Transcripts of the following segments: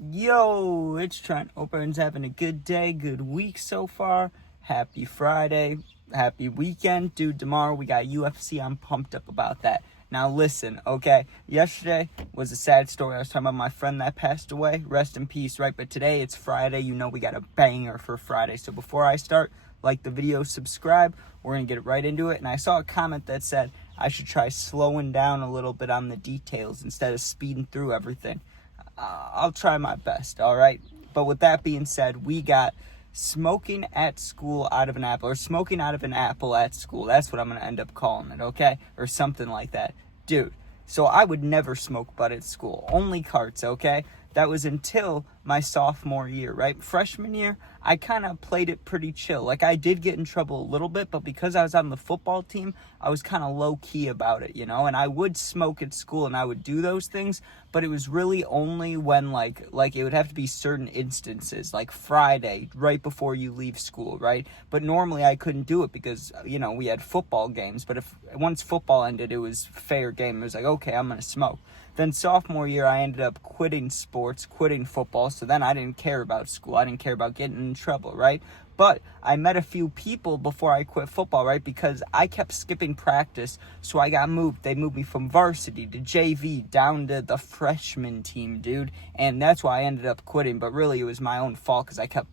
Yo, it's Trent. Hope everyone's having a good day, good week so far. Happy Friday, happy weekend. Dude, tomorrow we got UFC. I'm pumped up about that. Now listen, okay? Yesterday was a sad story. I was talking about my friend that passed away. Rest in peace, right? But today it's Friday. You know we got a banger for Friday. So before I start, like the video, subscribe. We're going to get right into it. And I saw a comment that said I should try slowing down a little bit on the details instead of speeding through everything. I'll try my best, all right? But with that being said, we got smoking at school out of an apple, or smoking out of an apple at school. That's what I'm going to end up calling it, okay? Or something like that. Dude, so I would never smoke bud at school. Only carts, okay? That was until my sophomore year, right? Freshman year, I kind of played it pretty chill. Like, I did get in trouble a little bit, but because I was on the football team, I was kind of low-key about it, you know? And I would smoke at school, and I would do those things, but it was really only when, like it would have to be certain instances, like Friday, right before you leave school, right? But normally I couldn't do it because, you know, we had football games. But once football ended, it was fair game. It was like, okay, I'm going to smoke. Then sophomore year, I ended up quitting sports, quitting football. So then I didn't care about school. I didn't care about getting in trouble, right? But I met a few people before I quit football, right? Because I kept skipping practice, so I got moved. They moved me from varsity to JV down to the freshman team, dude. And that's why I ended up quitting. But really, it was my own fault because I kept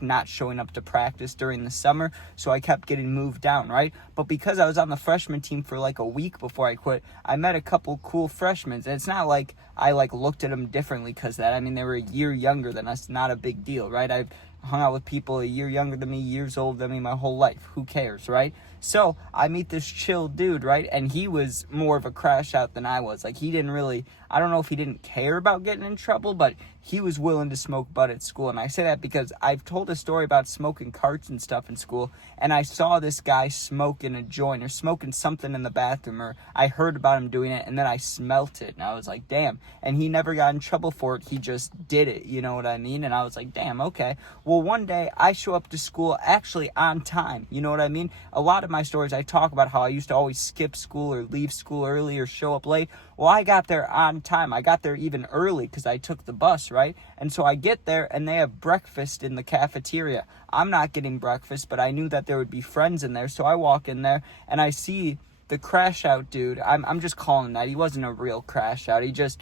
not showing up to practice during the summer, so I kept getting moved down, right? But because I was on the freshman team for like a week before I quit, I met a couple cool freshmen, and it's not like I looked at them differently because of that. I mean, they were a year younger than us, not a big deal, right? I've hung out with people a year younger than me, years older than me my whole life. Who cares, right? So I meet this chill dude, right? And he was more of a crash out than I was. Like, he didn't really, I don't know if he didn't care about getting in trouble, but he was willing to smoke bud at school. And I say that because I've told a story about smoking carts and stuff in school, and I saw this guy smoking a joint or smoking something in the bathroom, or I heard about him doing it, and then I smelt it, and I was like, damn. And he never got in trouble for it. He just did it, you know what I mean? And I was like, damn, okay. Well, one day I show up to school actually on time, you know what I mean? A lot of my stories, I talk about how I used to always skip school or leave school early or show up late. Well, I got there on time. I got there even early because I took the bus, right? And so I get there and they have breakfast in the cafeteria. I'm not getting breakfast, but I knew that there would be friends in there. So I walk in there and I see the crash out dude. I'm just calling that. He wasn't a real crash out. He just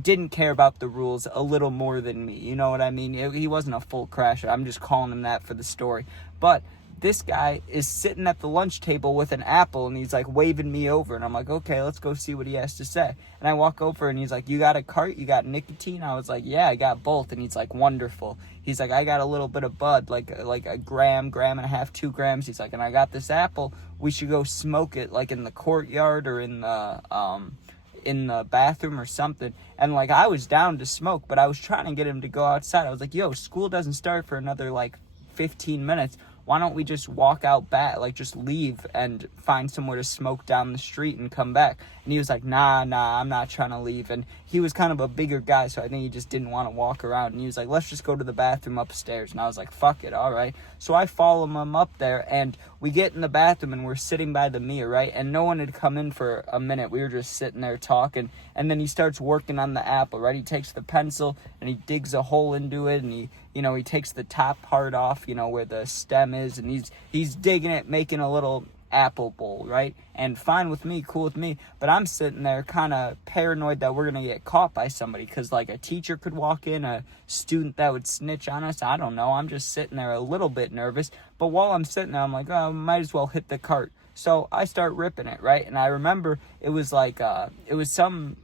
didn't care about the rules a little more than me. You know what I mean? He wasn't a full crash out. I'm just calling him that for the story. But this guy is sitting at the lunch table with an apple, and he's like waving me over, and I'm like, okay, let's go see what he has to say. And I walk over and he's like, you got a cart? You got nicotine? I was like, yeah, I got both. And he's like, wonderful. He's like, I got a little bit of bud, like a gram and a half, 2 grams. He's like, and I got this apple. We should go smoke it like in the courtyard or in the bathroom or something. And like, I was down to smoke, but I was trying to get him to go outside. I was like, yo, school doesn't start for another like 15 minutes. Why don't we just walk out back, like just leave and find somewhere to smoke down the street and come back? And he was like, nah, I'm not trying to leave. And he was kind of a bigger guy, so I think he just didn't want to walk around. And he was like, let's just go to the bathroom upstairs. And I was like, fuck it, all right. So I follow him up there, and we get in the bathroom, and we're sitting by the mirror, right? And no one had come in for a minute. We were just sitting there talking. And then he starts working on the apple, right? He takes the pencil, and he digs a hole into it, and he takes the top part off, where the stem is, and he's digging it, making a little apple bowl, right? And fine with me, cool with me, but I'm sitting there kind of paranoid that we're going to get caught by somebody, because like a teacher could walk in, a student that would snitch on us, I don't know. I'm just sitting there a little bit nervous, but while I'm sitting there, I'm like, oh, might as well hit the cart. So I start ripping it, right? And I remember it was like, it was some,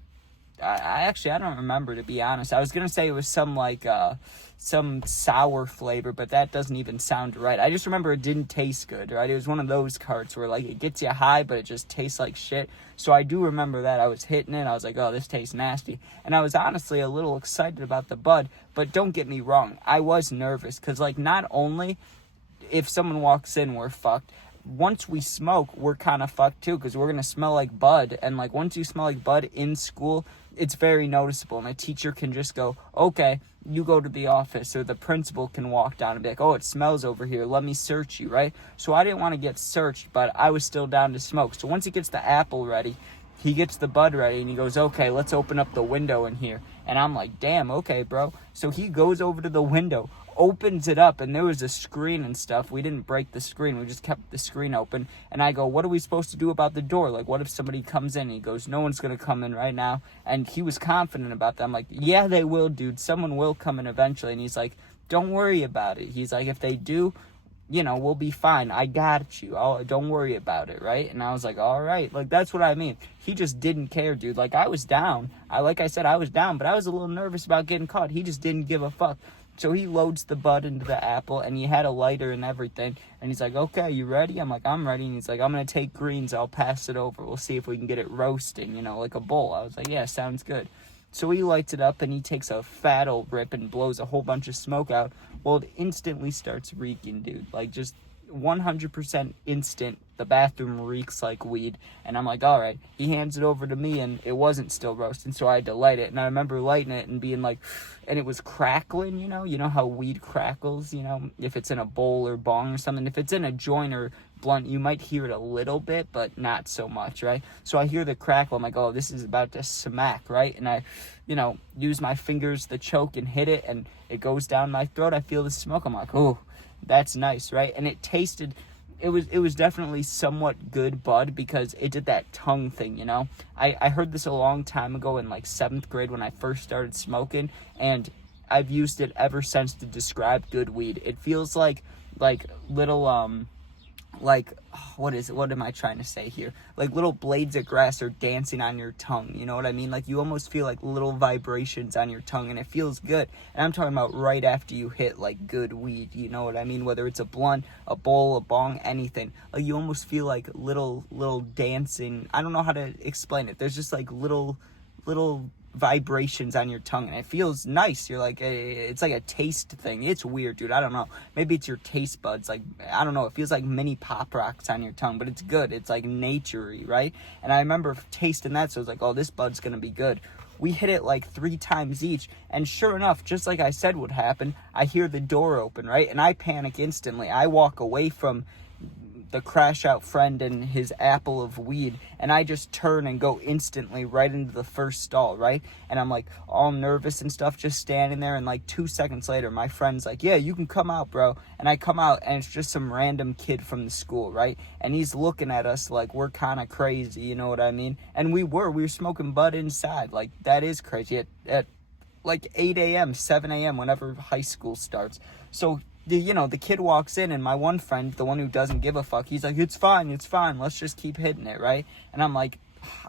I don't remember, to be honest. I was going to say it was some sour flavor, but that doesn't even sound right. I just remember it didn't taste good, right? It was one of those carts where like it gets you high, but it just tastes like shit. So I do remember that. I was hitting it. I was like, oh, this tastes nasty. And I was honestly a little excited about the bud, but don't get me wrong. I was nervous because like not only if someone walks in, we're fucked. Once we smoke, we're kind of fucked too, because we're going to smell like bud. And like once you smell like bud in school, it's very noticeable. And a teacher can just go, okay, you go to the office, or the principal can walk down and be like, oh, it smells over here, let me search you, right? So I didn't want to get searched, but I was still down to smoke. So once he gets the apple ready, he gets the bud ready and he goes, okay, let's open up the window in here. And I'm like, damn, okay, bro. So he goes over to the window, opens it up, and there was a screen and stuff. We didn't break the screen. We just kept the screen open. And I go, what are we supposed to do about the door? Like, what if somebody comes in? He goes, no one's going to come in right now. And he was confident about that. I'm like, yeah, they will, dude. Someone will come in eventually. And he's like, don't worry about it. He's like, if they do, you know, we'll be fine. I got you. Don't worry about it, right? And I was like, all right. Like, that's what I mean. He just didn't care, dude. Like, I was down. Like I said, I was down, but I was a little nervous about getting caught. He just didn't give a fuck. So he loads the bud into the apple, and he had a lighter and everything. And he's like, okay, you ready? I'm like, I'm ready. And he's like, I'm going to take greens. I'll pass it over. We'll see if we can get it roasting, you know, like a bowl. I was like, yeah, sounds good. So he lights it up, and he takes a fat old rip and blows a whole bunch of smoke out. Well, it instantly starts reeking, dude. Like, just 100% instant. The bathroom reeks like weed. And I'm like, all right. He hands it over to me, and it wasn't still roasting, so I had to light it. And I remember lighting it and being like, and it was crackling, you know? You know how weed crackles, you know? If it's in a bowl or bong or something. If it's in a joint or blunt, you might hear it a little bit, but not so much, right? So I hear the crackle. I'm like, oh, this is about to smack, right? And I, you know, use my fingers to choke and hit it, and it goes down my throat. I feel the smoke. I'm like, oh, that's nice, right? And it tasted, it was definitely somewhat good bud because it did that tongue thing, you know? I heard this a long time ago in like 7th grade when I first started smoking, and I've used it ever since to describe good weed. It feels like little, like, what am I trying to say here? Like little blades of grass are dancing on your tongue, you know what I mean? Like you almost feel like little vibrations on your tongue, and it feels good. And I'm talking about right after you hit like good weed, you know what I mean? Whether it's a blunt, a bowl, a bong, anything. Like you almost feel like little dancing. I don't know how to explain it. There's just like little vibrations on your tongue, and it feels nice. You're like, it's like a taste thing. It's weird, dude. I don't know. Maybe it's your taste buds. Like, I don't know. It feels like mini Pop Rocks on your tongue, but it's good. It's like naturey, right? And I remember tasting that, so I was like, oh, this bud's gonna be good. We hit it like 3 times each, and sure enough, just like I said would happen, I hear the door open, right? And I panic instantly. I walk away from the crash out friend and his apple of weed, and I just turn and go instantly right into the first stall, right? And I'm like all nervous and stuff, just standing there, and like 2 seconds later my friend's like, yeah, you can come out, bro. And I come out, and it's just some random kid from the school, right? And he's looking at us like we're kind of crazy, you know what I mean? And we were smoking bud inside. Like, that is crazy at like 8 a.m., 7 a.m., whenever high school starts. So the kid walks in, and my one friend, the one who doesn't give a fuck, he's like, it's fine, let's just keep hitting it, right? And I'm like,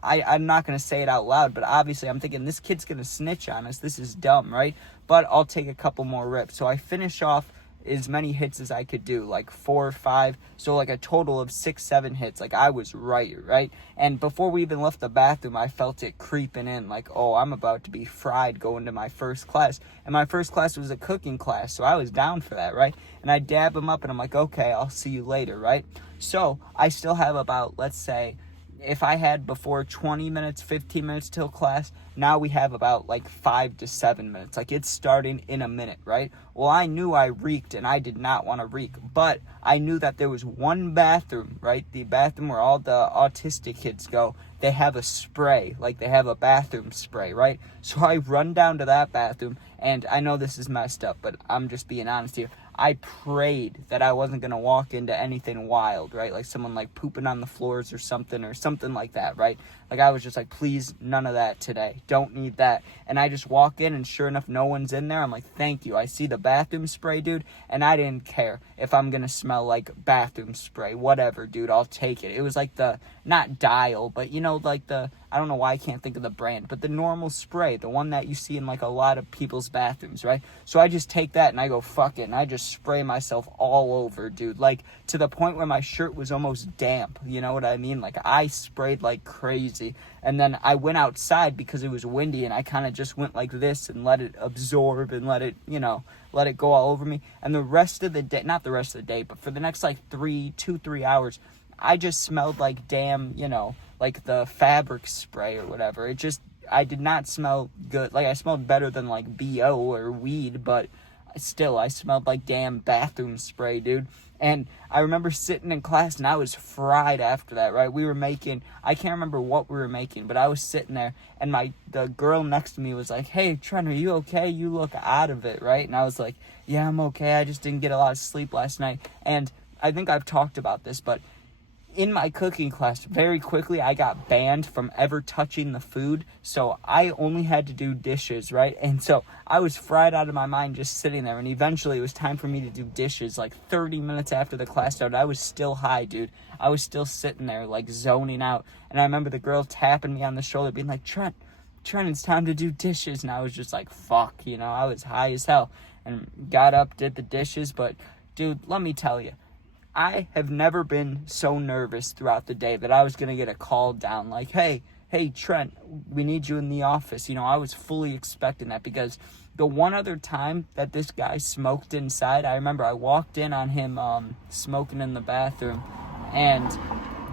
I'm not going to say it out loud, but obviously I'm thinking, this kid's going to snitch on us, this is dumb, right? But I'll take a couple more rips. So I finish off as many hits as I could do, like 4 or 5, so like a total of 6-7 hits. Like, I was right? And before we even left the bathroom, I felt it creeping in, like, oh, I'm about to be fried going to my first class. And my first class was a cooking class, so I was down for that, right? And I dab him up, and I'm like, okay, I'll see you later, right? So I still have about, let's say, if I had before 20 minutes, 15 minutes till class, now we have about like 5 to 7 minutes. Like, it's starting in a minute, right? Well, I knew I reeked, and I did not want to reek, but I knew that there was one bathroom, right? The bathroom where all the autistic kids go. They have a spray, like they have a bathroom spray, right? So I run down to that bathroom, and I know this is messed up, but I'm just being honest here. I prayed that I wasn't going to walk into anything wild, right? Like someone like pooping on the floors or something like that, right? Like, I was just like, please, none of that today. Don't need that. And I just walk in, and sure enough, no one's in there. I'm like, thank you. I see the bathroom spray, dude, and I didn't care if I'm going to smell like bathroom spray. Whatever, dude, I'll take it. It was like the, not Dial, but you know, like the, I don't know why I can't think of the brand, but the normal spray, the one that you see in like a lot of people's bathrooms, right? So I just take that, and I go, fuck it, and I just spray myself all over, dude, like to the point where my shirt was almost damp, you know what I mean? Like, I sprayed like crazy. And then I went outside because it was windy, and I kind of just went like this and let it absorb and let it go all over me. And the rest of the day, not the rest of the day, but for the next like 3 hours, I just smelled like damn, like the fabric spray or whatever. I did not smell good. Like, I smelled better than like BO or weed, but still, I smelled like damn bathroom spray, dude. And I remember sitting in class and I was fried after that, right? We were making, I can't remember what we were making, but I was sitting there and the girl next to me was like, "Hey, Trent, are you okay? You look out of it," right? And I was like, "Yeah, I'm okay. I just didn't get a lot of sleep last night." And I think I've talked about this, but in my cooking class, very quickly, I got banned from ever touching the food. So I only had to do dishes, right? And so I was fried out of my mind just sitting there. And eventually it was time for me to do dishes. Like 30 minutes after the class started, I was still high, dude. I was still sitting there, like zoning out. And I remember the girl tapping me on the shoulder, being like, Trent, it's time to do dishes. And I was just like, fuck, I was high as hell. And got up, did the dishes. But, dude, let me tell you, I have never been so nervous throughout the day that I was going to get a call down like, hey, Trent, we need you in the office. I was fully expecting that because the one other time that this guy smoked inside, I remember I walked in on him smoking in the bathroom, and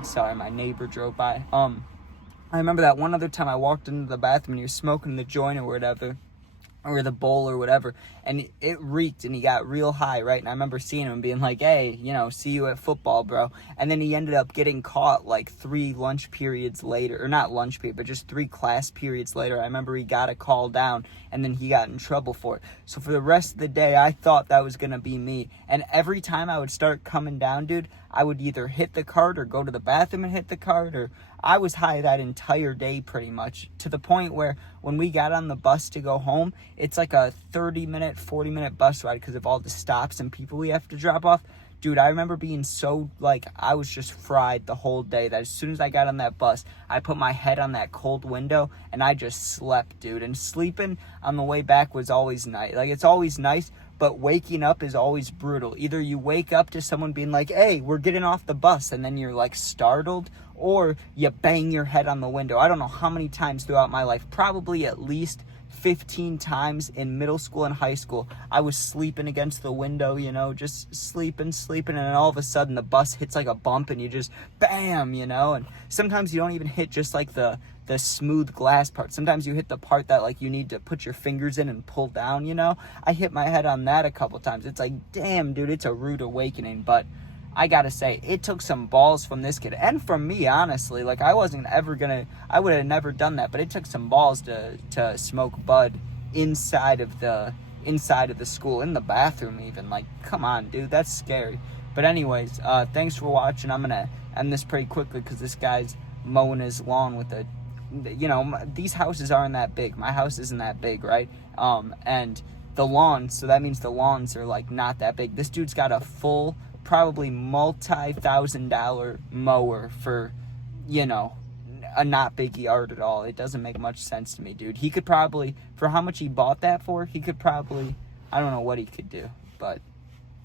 sorry, my neighbor drove by. I remember that one other time I walked into the bathroom and he was smoking the joint or whatever, or the bowl or whatever, and it reeked and he got real high, right? And I remember seeing him and being like, "Hey, see you at football, bro." And then he ended up getting caught like 3 lunch periods later, or not lunch period, but just 3 class periods later. I remember he got a call down and then he got in trouble for it. So for the rest of the day, I thought that was gonna be me. And every time I would start coming down, dude, I would either hit the cart or go to the bathroom and hit the cart, or I was high that entire day pretty much, to the point where when we got on the bus to go home, it's like a 30-minute, 40-minute bus ride because of all the stops and people we have to drop off. Dude, I remember being so, I was just fried the whole day that as soon as I got on that bus, I put my head on that cold window and I just slept, dude. And sleeping on the way back was always nice. It's always nice, but waking up is always brutal. Either you wake up to someone being like, "Hey, we're getting off the bus," and then you're startled, or you bang your head on the window. I don't know how many times throughout my life, probably at least 15 times in middle school and high school, I was sleeping against the window, just sleeping, and then all of a sudden the bus hits like a bump and you just bam, and sometimes you don't even hit just the smooth glass part. Sometimes you hit the part that you need to put your fingers in and pull down, I hit my head on that a couple times. It's like, damn, dude, it's a rude awakening. But I gotta say, it took some balls from this kid and from me, honestly. I wasn't ever I would have never done that, but it took some balls to smoke bud inside of the school, in the bathroom even. Come on, dude, that's scary. But anyways, thanks for watching. I'm gonna end this pretty quickly because this guy's mowing his lawn with these houses aren't that big. My house isn't that big, right? And the lawns, so that means the lawns are not that big. This dude's got a full, probably multi-$1,000 mower for, a not big yard at all. It doesn't make much sense to me, dude. He could probably, for how much he bought that for, he could probably, I don't know what he could do, but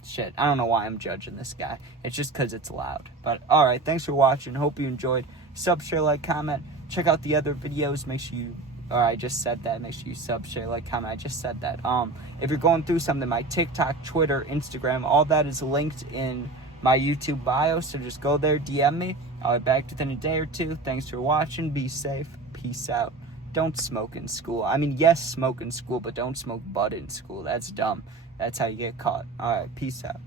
shit, I don't know why I'm judging this guy. It's just because it's loud. But alright, thanks for watching. Hope you enjoyed. Sub, share, like, comment. Check out the other videos. Make sure you, I just said that. Make sure you sub, share, like, comment. I just said that. If you're going through something, my TikTok, Twitter, Instagram, all that is linked in my YouTube bio. So just go there, DM me. I'll be back within a day or two. Thanks for watching. Be safe. Peace out. Don't smoke in school. I mean, yes, smoke in school, but don't smoke bud in school. That's dumb. That's how you get caught. Alright, peace out.